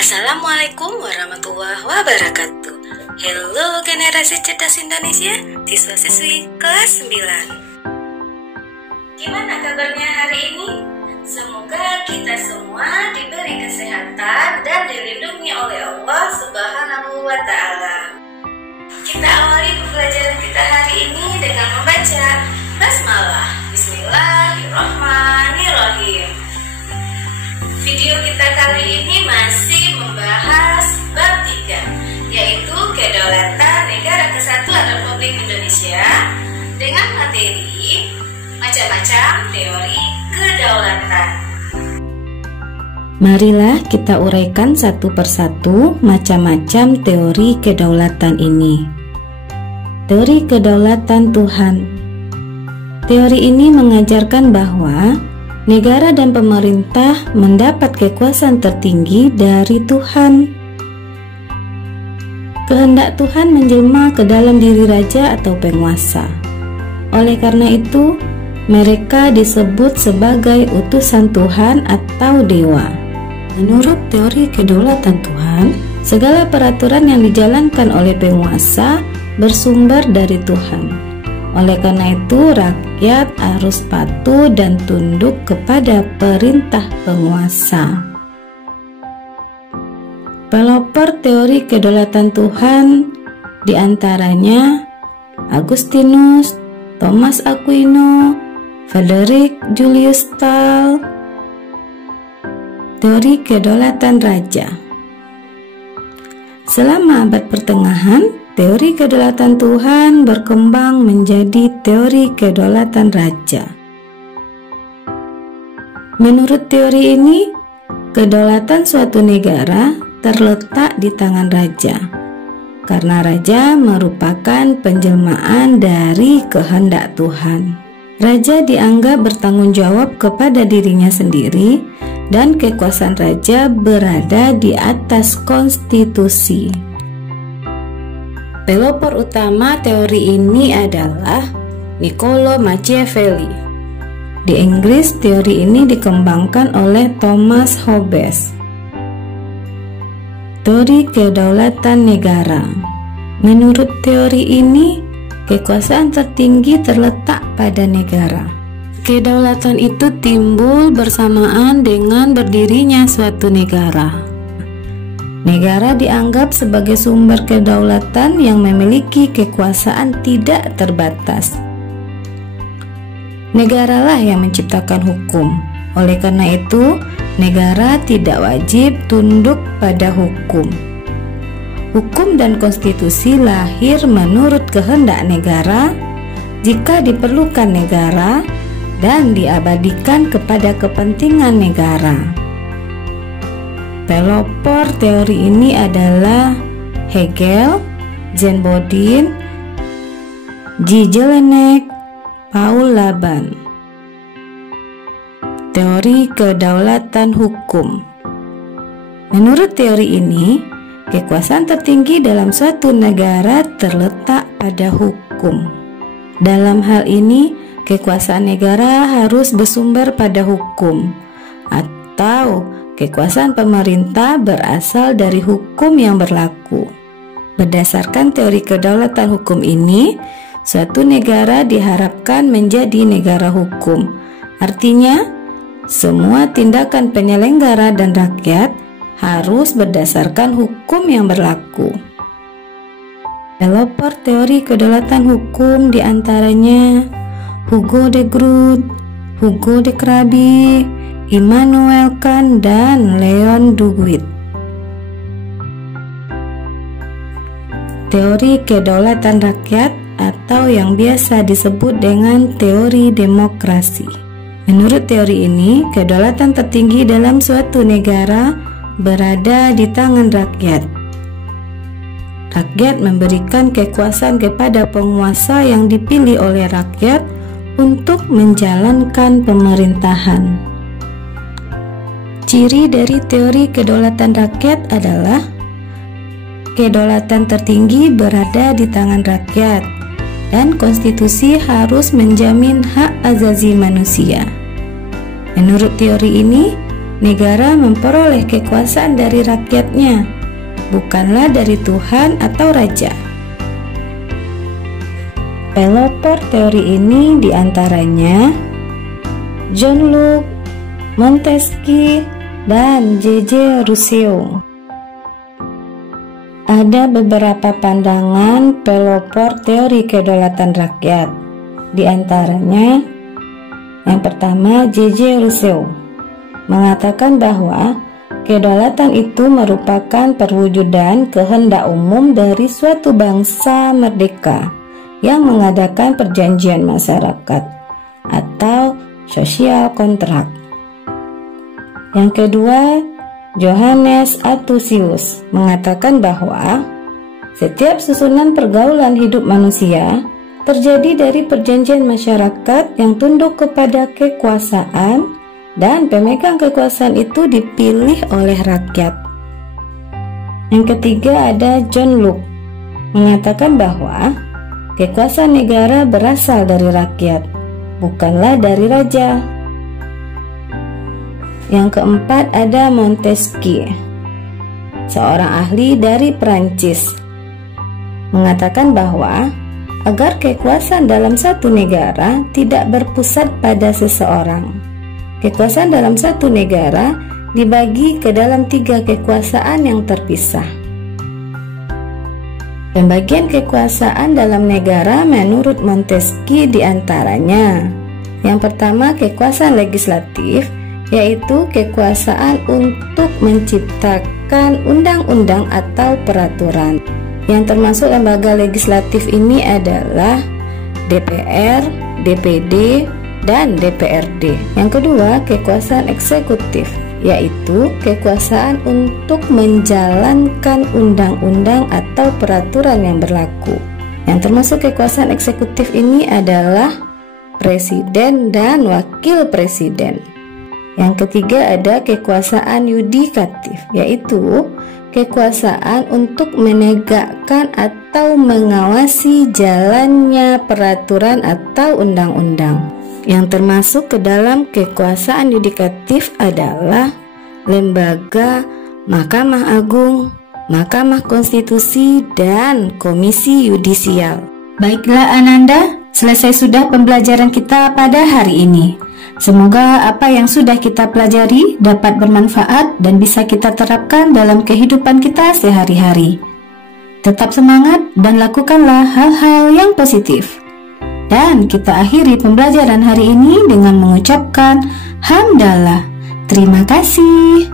Assalamualaikum warahmatullahi wabarakatuh. Halo generasi cerdas Indonesia, siswa-siswi kelas 9. Gimana kabarnya hari ini? Semoga kita semua diberi kesehatan dan dilindungi oleh Allah Subhanahu wa Ta'ala. Kita awali pembelajaran kita hari ini dengan membaca basmalah. Bismillahirrahmanirrahim. Video kita kali ini masih membahas bab 3, yaitu kedaulatan Negara Kesatuan Republik Indonesia dengan materi macam-macam teori kedaulatan. Marilah kita uraikan satu persatu macam-macam teori kedaulatan ini. Teori kedaulatan Tuhan. Teori ini mengajarkan bahwa negara dan pemerintah mendapat kekuasaan tertinggi dari Tuhan. Kehendak Tuhan menjelma ke dalam diri raja atau penguasa. Oleh karena itu, mereka disebut sebagai utusan Tuhan atau dewa. Menurut teori kedaulatan Tuhan, segala peraturan yang dijalankan oleh penguasa bersumber dari Tuhan. Oleh karena itu, rakyat harus patuh dan tunduk kepada perintah penguasa. Pelopor teori kedaulatan Tuhan diantaranya Agustinus, Thomas Aquino, Frederick Julius Stahl. Teori kedaulatan raja. Selama abad pertengahan, teori kedaulatan Tuhan berkembang menjadi teori kedaulatan raja. Menurut teori ini, kedaulatan suatu negara terletak di tangan raja, karena raja merupakan penjelmaan dari kehendak Tuhan. Raja dianggap bertanggung jawab kepada dirinya sendiri, dan kekuasaan raja berada di atas konstitusi. Pelopor utama teori ini adalah Niccolo Machiavelli. Di Inggris, teori ini dikembangkan oleh Thomas Hobbes. Teori kedaulatan negara. Menurut teori ini, kekuasaan tertinggi terletak pada negara. Kedaulatan itu timbul bersamaan dengan berdirinya suatu negara. Negara dianggap sebagai sumber kedaulatan yang memiliki kekuasaan tidak terbatas. Negaralah yang menciptakan hukum. Oleh karena itu, negara tidak wajib tunduk pada hukum. Hukum dan konstitusi lahir menurut kehendak negara jika diperlukan negara dan diabadikan kepada kepentingan negara. Pelopor teori ini adalah Hegel, Jean Bodin, G. Jelinek, Paul Laban. Teori kedaulatan hukum. Menurut teori ini, kekuasaan tertinggi dalam suatu negara terletak pada hukum. Dalam hal ini, kekuasaan negara harus bersumber pada hukum, atau kekuasaan pemerintah berasal dari hukum yang berlaku. Berdasarkan teori kedaulatan hukum ini, suatu negara diharapkan menjadi negara hukum. Artinya, semua tindakan penyelenggara dan rakyat harus berdasarkan hukum yang berlaku. Pelopor teori kedaulatan hukum diantaranya Hugo de Groot, Hugo de Krabi, Immanuel Kant, dan Leon Duguid. Teori kedaulatan rakyat atau yang biasa disebut dengan teori demokrasi. Menurut teori ini, kedaulatan tertinggi dalam suatu negara berada di tangan rakyat. Rakyat memberikan kekuasaan kepada penguasa yang dipilih oleh rakyat untuk menjalankan pemerintahan. Ciri dari teori kedaulatan rakyat adalah kedaulatan tertinggi berada di tangan rakyat dan konstitusi harus menjamin hak asasi manusia. Menurut teori ini, negara memperoleh kekuasaan dari rakyatnya, bukanlah dari Tuhan atau raja. Pelopor teori ini diantaranya John Locke, Montesquieu, dan J.J. Rousseau. Ada beberapa pandangan pelopor teori kedaulatan rakyat. Di antaranya, yang pertama J.J. Rousseau mengatakan bahwa kedaulatan itu merupakan perwujudan kehendak umum dari suatu bangsa merdeka yang mengadakan perjanjian masyarakat atau social contract. Yang kedua, Johannes Althusius mengatakan bahwa setiap susunan pergaulan hidup manusia terjadi dari perjanjian masyarakat yang tunduk kepada kekuasaan, dan pemegang kekuasaan itu dipilih oleh rakyat. Yang ketiga ada John Locke mengatakan bahwa kekuasaan negara berasal dari rakyat, bukanlah dari raja. Yang keempat ada Montesquieu, seorang ahli dari Prancis, mengatakan bahwa agar kekuasaan dalam satu negara tidak berpusat pada seseorang, kekuasaan dalam satu negara dibagi ke dalam 3 kekuasaan yang terpisah. Pembagian kekuasaan dalam negara menurut Montesquieu diantaranya: yang pertama, kekuasaan legislatif, yaitu kekuasaan untuk menciptakan undang-undang atau peraturan. Yang termasuk lembaga legislatif ini adalah DPR, DPD, dan DPRD. Yang kedua, kekuasaan eksekutif, yaitu kekuasaan untuk menjalankan undang-undang atau peraturan yang berlaku. Yang termasuk kekuasaan eksekutif ini adalah presiden dan wakil presiden. Yang ketiga ada kekuasaan yudikatif, yaitu kekuasaan untuk menegakkan atau mengawasi jalannya peraturan atau undang-undang. Yang termasuk ke dalam kekuasaan yudikatif adalah lembaga Mahkamah Agung, Mahkamah Konstitusi, dan Komisi Yudisial. Baiklah Ananda, selesai sudah pembelajaran kita pada hari ini. Semoga apa yang sudah kita pelajari dapat bermanfaat dan bisa kita terapkan dalam kehidupan kita sehari-hari. Tetap semangat dan lakukanlah hal-hal yang positif. Dan kita akhiri pembelajaran hari ini dengan mengucapkan hamdalah. Terima kasih.